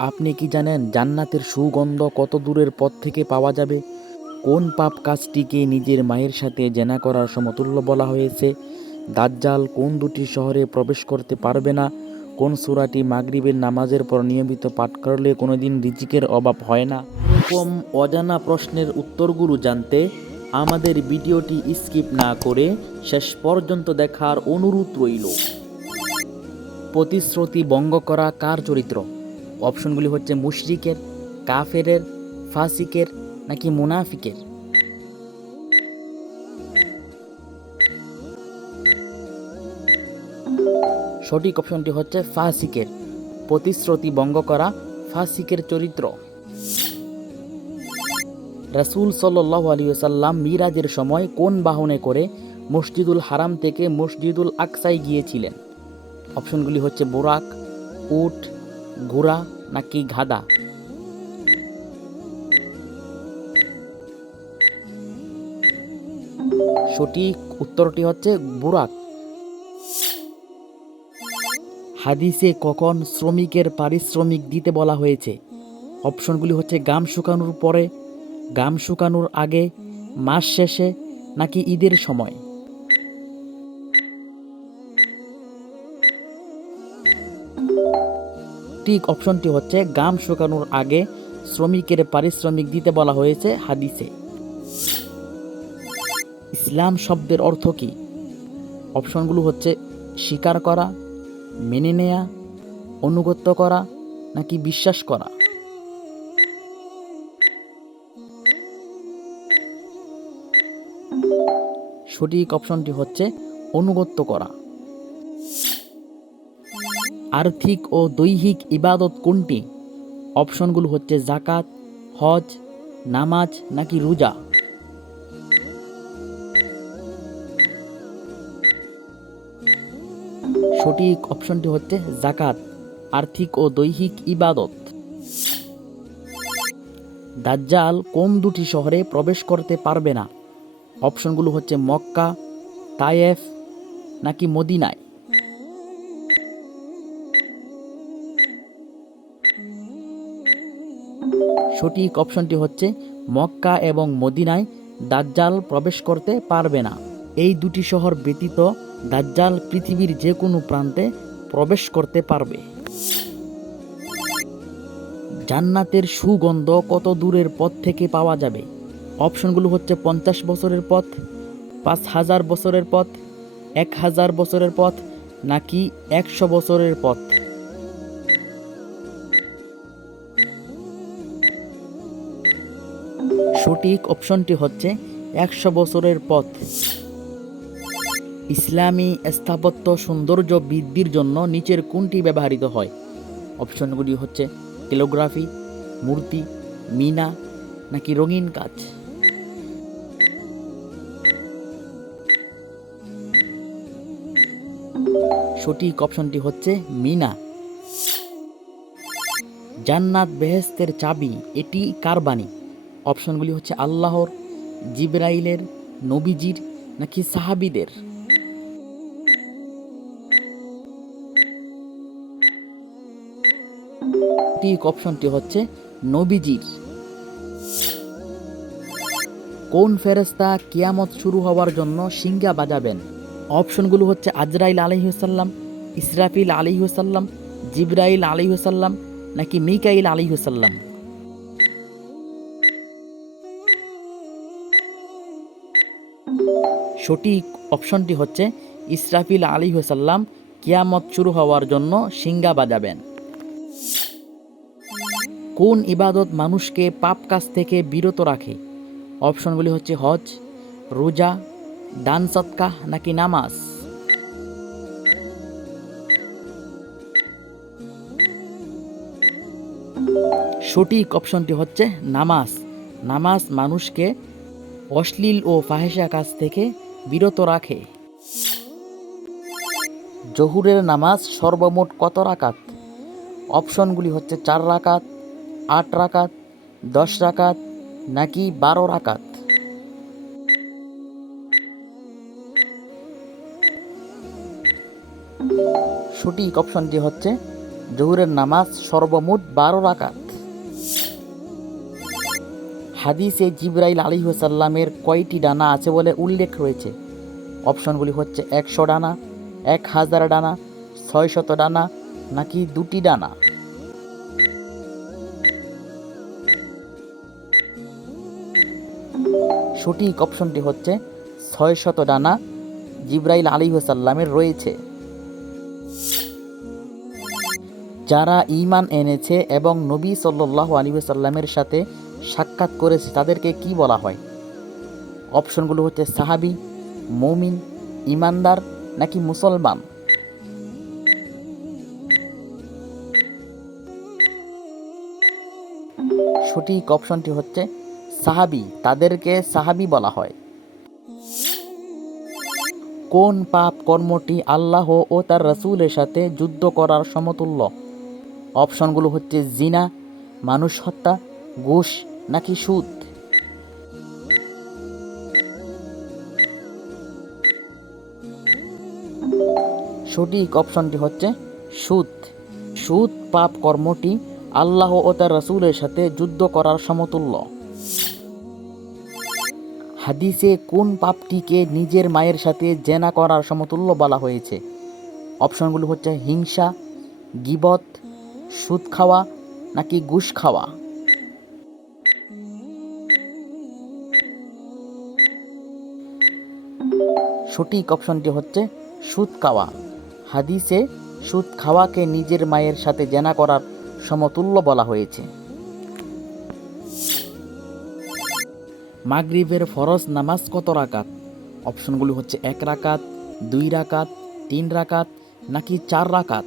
আপনি কি জানেন জান্নাতের সুগন্ধ কত দূরের পথ থেকে পাওয়া যাবে? কোন পাপ কাজটিকে নিজের মায়ের সাথে জেনা করার সমতুল্য বলা হয়েছে? দাজ্জাল কোন দুটি শহরে প্রবেশ করতে পারবে না? কোন সূরাটি মাগরিবের নামাজের পর নিয়মিত পাঠ করলে কোনোদিন রিজিকের অভাব হয় না? এরকম অজানা প্রশ্নের উত্তরগুলো জানতে আমাদের ভিডিওটি স্কিপ না করে শেষ পর্যন্ত দেখার অনুরোধ রইল। প্রতিশ্রুতি ভঙ্গ করা কার চরিত্র? অপশনগুলি হচ্ছে মুশরিকের, কাফেরের, ফাসিকের নাকি মুনাফিকের। সঠিক অপশনটি হচ্ছে ফাসিকের। প্রতিশ্রুতি ভঙ্গ করা ফাসিকের চরিত্র। রাসূল সাল্লাহ আলিয়াল্লাম মিরাজের সময় কোন বাহনে করে মসজিদুল হারাম থেকে মসজিদুল আকসাই গিয়েছিলেন? অপশনগুলি হচ্ছে বোরাক, উট ঘোড়া নাকি গাধা সঠিক উত্তরটি হচ্ছে বুরাক। হাদিসে কখন শ্রমিকের পারিশ্রমিক দিতে বলা হয়েছে? অপশনগুলি হচ্ছে গাম শুকানোর পরে, গাম শুকানোর আগে, মাস শেষে নাকি ঈদের সময়? ঠিক অপশনটি হচ্ছে গাম শুকানোর আগে শ্রমিকের পারিশ্রমিক দিতে বলা হয়েছে হাদিসে। ইসলাম শব্দের অর্থ কী? অপশনগুলো হচ্ছে স্বীকার করা, মেনে নেয়া, অনুগত্য করা নাকি বিশ্বাস করা? সঠিক অপশনটি হচ্ছে অনুগত্য করা। আর্থিক ও দৈহিক ইবাদত কোনটি? অপশনগুলো হচ্ছে জাকাত হজ, নামাজ নাকি রোজা? সঠিক অপশনটি হচ্ছে জাকাত আর্থিক ও দৈহিক ইবাদত। দাজ্জাল কোন দুটি শহরে প্রবেশ করতে পারবে না? অপশনগুলো হচ্ছে মক্কা, তায়েফ নাকি মদিনায়? সঠিক অপশনটি হচ্ছে মক্কা এবং মদিনায় দাজ্জাল প্রবেশ করতে পারবে না। এই দুটি শহর ব্যতীত দাজ্জাল পৃথিবীর যে কোনো প্রান্তে প্রবেশ করতে পারবে। জান্নাতের সুগন্ধ কত দূরের পথ থেকে পাওয়া যাবে? অপশনগুলো হচ্ছে পঞ্চাশ বছরের পথ, পাঁচ হাজার বছরের পথ, এক হাজার বছরের পথ নাকি একশো বছরের পথ? সঠিক অপশনটি হচ্ছে একশো বছরের পথ। ইসলামী স্থাপত্য সৌন্দর্য বৃদ্ধির জন্য নিচের কোনটি ব্যবহৃত হয়? অপশনগুলি হচ্ছে টেলোগ্রাফি মূর্তি, মিনা নাকি রঙিন কাজ? সঠিক অপশনটি হচ্ছে মিনা। জান্নাত বেহেস্তের চাবি, এটি কার বাণী? অপশনগুলি হচ্ছে আল্লাহর, জিব্রাইলের, নবীজির নাকি সাহাবিদের। ঠিক অপশনটি হচ্ছে নবীজির। কোন ফেরেস্তা কিয়ামত শুরু হওয়ার জন্য সিঙ্গা বাজাবেন? অপশনগুলো হচ্ছে আজরাইল আলিহাসাল্লাম ইসরাফিল আলিহাসাল্লাম জিব্রাইল আলিহাসাল্লাম নাকি মিকাইল আলিহাসাল্লাম সঠিক অপশনটি হচ্ছে ইসরাফিল আলিহাসাল্লাম কিয়ামত শুরু হওয়ার জন্য সিঙ্গা বাজাবেন। কোন ইবাদত মানুষকে পাপ কাজ থেকে বিরত রাখে? অপশনগুলি হচ্ছে হজ, রোজা, দান সৎকা নাকি নামাজ? সঠিক অপশনটি হচ্ছে নামাজ। নামাজ মানুষকে অশ্লীল ও ফাহেসা কাজ থেকে বিরত রাখে। জহুরের নামাজ সর্বমোট কত রাকাত? অপশনগুলি হচ্ছে চার রাকাত, আট রাকাত, দশ রাকাত, নাকি বারো রাকাত? সঠিক অপশনটি হচ্ছে জহুরের নামাজ সর্বমোট বারো রাকাত। হাদিসে জিব্রাইল আলী সাল্লামের কয়টি ডানা আছে বলে উল্লেখ রয়েছে। অপশনগুলি হচ্ছে একশো ডানা, এক হাজার ডানা ছয় শত ডানা, নাকি দুটি ডানা? সঠিক অপশনটি হচ্ছে ছয় শত ডানা জিব্রাইল আলী সাল্লামের রয়েছে। যারা ইমান এনেছে এবং নবী সাল্লাহ আলী সাল্লামের সাথে সাক্ষাৎ করেছে, তাদেরকে কি বলা হয়? অপশনগুলো হচ্ছে সাহাবি, মৌমিন, ইমানদার নাকি মুসলমান? সঠিক অপশনটি হচ্ছে সাহাবি, তাদেরকে সাহাবি বলা হয়। কোন পাপ কর্মটি আল্লাহ ও তার রসুলের সাথে যুদ্ধ করার সমতুল্য? অপশনগুলো হচ্ছে জিনা, মানুষ হত্যা, ঘুষ নাকি সুদ? সঠিক অপশনটি হচ্ছে সুদ। সুদ, পাপ কর্মটি আল্লাহ ও তার রসুলের সাথে যুদ্ধ করার সমতুল্য। হাদিসে কোন পাপটিকে নিজের মায়ের সাথে জেনা করার সমতুল্য বলা হয়েছে? অপশনগুলো হচ্ছে হিংসা, গিবত, সুদ খাওয়া নাকি ঘুষ খাওয়া? সঠিক অপশনটি হচ্ছে সুদ খাওয়া। হাদিসে সুদ খাওয়াকে নিজের মায়ের সাথে জেনা করার সমতুল্য বলা হয়েছে। মাগরিবের ফরজ নামাজ কত রাকাত? অপশনগুলি হচ্ছে এক রাকাত, দুই রাকাত, তিন রাকাত, নাকি চার রাকাত?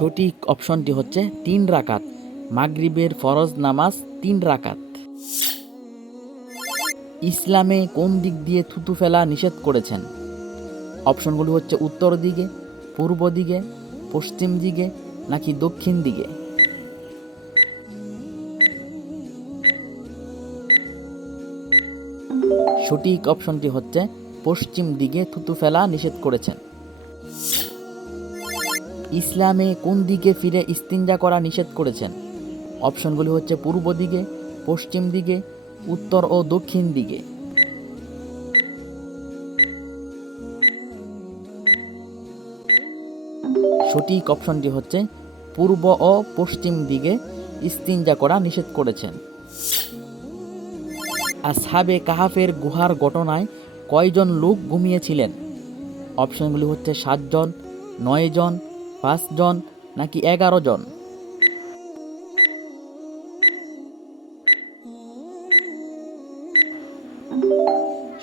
সঠিক অপশনটি হচ্ছে তিন রাকাত। মাগরিবের ফরজ নামাজ তিন রাকাত। ইসলামে কোন দিক দিয়ে থুতু ফেলা নিষেধ করেছেন? অপশনগুলি হচ্ছে উত্তর দিকে, পূর্ব দিকে, পশ্চিম দিকে নাকি দক্ষিণ দিকে? সঠিক অপশনটি হচ্ছে পশ্চিম দিকে থুতু ফেলা নিষেধ করেছেন। ইসলামে কোন দিকে ফিরে ইস্তিঞ্জা করা নিষেধ করেছেন? অপশনগুলি হচ্ছে পূর্ব দিকে, পশ্চিম দিকে, উত্তর ও দক্ষিণ দিকে। সঠিক অপশনটি হচ্ছে পূর্ব ও পশ্চিম দিকে ইস্তিঞ্জা করা নিষেধ করেছেন। আসহাবে কাহাফের গুহার ঘটনায় কয়জন লোক ঘুমিয়েছিলেন? অপশনগুলি হচ্ছে সাতজন নয় জন পাঁচজন নাকি এগারো জন?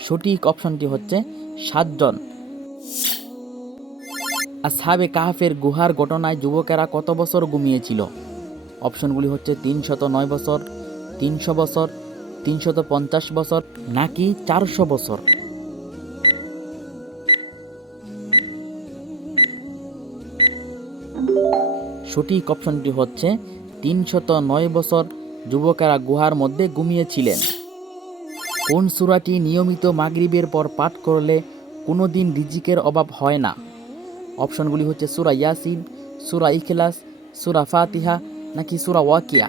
সঠিক অপশনটি হচ্ছে সাতজন। আসহাবে কাহাফের গুহার ঘটনায় যুবকেরা কত বছর ঘুমিয়েছিল? অপশনগুলি হচ্ছে তিনশত নয় বছর তিনশো বছর, তিনশত পঞ্চাশ বছর, নাকি চারশো বছর? সঠিক অপশনটি হচ্ছে তিনশত নয় বছর, যুবকেরা গুহার মধ্যে ঘুমিয়েছিলেন। কোন সুরাটি নিয়মিত মাগরিবের পর পাঠ করলে কোনো দিন রিজিকের অভাব হয় না? অপশনগুলি হচ্ছে সুরা ইয়াসিন, সুরা ইখলাস, সুরা ফাতিহা নাকি সুরা ওয়াকিয়া।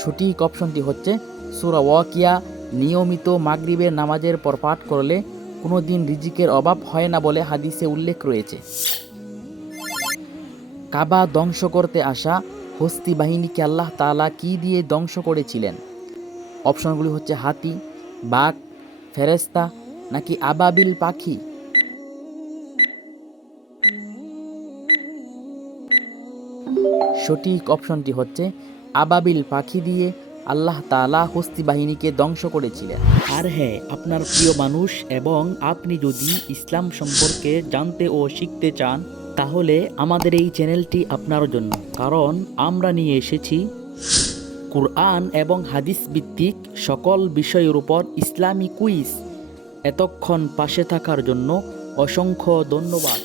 সঠিক অপশনটি হচ্ছে সুরা ওয়াকিয়া, নিয়মিত মাগরিবের নামাজের পর পাঠ করলে কোনো দিন রিজিকের অভাব হয় না বলে হাদিসে উল্লেখ রয়েছে। কাবা ধ্বংস করতে আসা হস্তি বাহিনীকে আল্লাহ তালা কি দিয়ে ধ্বংস করেছিলেন? অপশনগুলি হচ্ছে হাতি, বাঘ ফেরেস্তা নাকি আবাবিল পাখি? সঠিক অপশনটি হচ্ছে আবাবিল পাখি দিয়ে আল্লাহ তালা হস্তি বাহিনীকে ধ্বংস করেছিলেন। আর হ্যাঁ আপনার প্রিয় মানুষ এবং আপনি যদি ইসলাম সম্পর্কে জানতে ও শিখতে চান তাহলে আমাদের এই চ্যানেলটি আপনার জন্য, কারণ আমরা নিয়ে এসেছি কুরআন এবং হাদিস ভিত্তিক সকল বিষয়ের উপর ইসলামী কুইজ। এতক্ষণ পাশে থাকার জন্য অসংখ্য ধন্যবাদ।